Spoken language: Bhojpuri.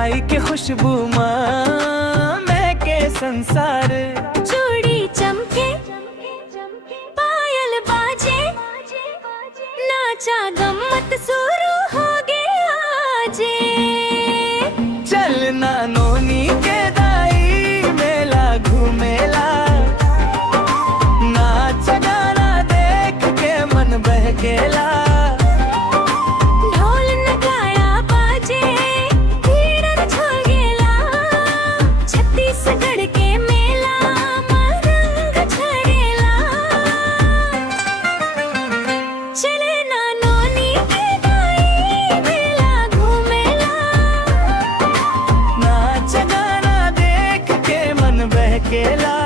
आई के खुशबू में के संसार। चूड़ी चमके पायल बाजे, नाचा गम्मत शुरू हो गया आजे। चलना नोनी के दाई मेला घूमेला, नाच गाना देख के मन बहकेला। ढोल नगाड़ा बाजे धीरज छो गेला, छत्तीसगढ़ के मेला में रंग छड़ेला। चले ना नोनी के दाई मेला घूमेला, नाच गाना देख के मन बहकेला।